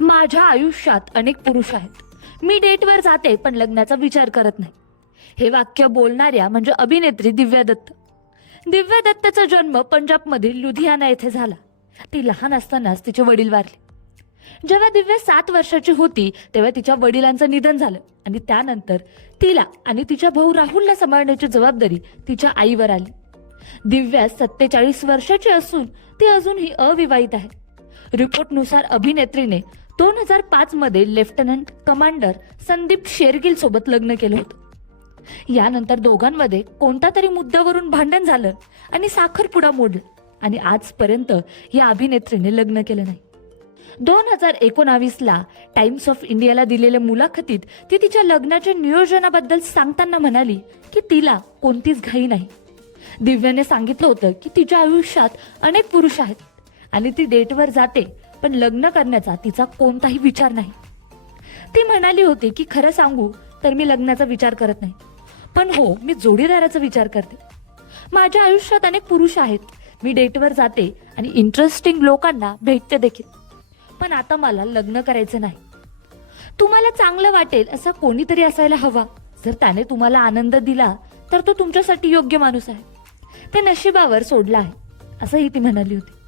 माझ्या आयुष्यात अनेक पुरुष आहेत. मी डेटवर जाते पण लग्नाचा विचार करत नाही. हे वाक्य बोलणाऱ्या म्हणजे अभिनेत्री दिव्या दत्त. दिव्या दत्तचा जन्म पंजाबमधील लुधियाना येथे झाला. ती लहान असतानाच तिचे वडील वारले. जेव्हा दिव्या 7 वर्षाची होती तेव्हा तिच्या वडिलांचं निधन झालं आणि त्यानंतर तिला आणि तिच्या भाऊ राहुलला सांभाळण्याची जबाबदारी तिच्या आईवर आली. दिव्या 47 वर्षाची असून ती अजूनही अविवाहित आहे. रिपोर्टनुसार अभिनेत्रीने 2005 मध्ये लेफ्टनंट कमांडर संदीप शेरगिल सोबत लग्न केलं होतं. यानंतर दोघांमध्ये कोणत्या तरी मुद्द्यावरून भांडण झालं आणि साखरपुडा मोडला आणि आजपर्यंत या अभिनेत्रीने लग्न केलं नाही. 2019ला टाइम्स ऑफ इंडियाला दिलेल्या मुलाखतीत ती तिच्या लग्नाच्या नियोजनाबद्दल सांगताना म्हणाली की तिला कोणतीच घाई नाही. दिव्याने सांगितलं होतं की तिच्या आयुष्यात अनेक पुरुष आहेत आणि ती डेटवर जाते पण लग्न करण्याचा तिचा कोणताही विचार नाही. ती म्हणाली होती की खरं सांगू तर मी लग्नाचा विचार करत नाही, पण हो मी जोडीदाराचा विचार करते. माझ्या आयुष्यात अनेक पुरुष आहेत. मी डेटवर जाते आणि इंटरेस्टिंग लोकांना भेटते देखील, पण आता मला लग्न करायचं नाही. तुम्हाला चांगलं वाटेल असा कोणीतरी असायला हवा. जर त्याने तुम्हाला आनंद दिला तर तो तुमच्यासाठी योग्य माणूस आहे. ते नशिबावर सोडलं आहे असंही ती म्हणाली होती.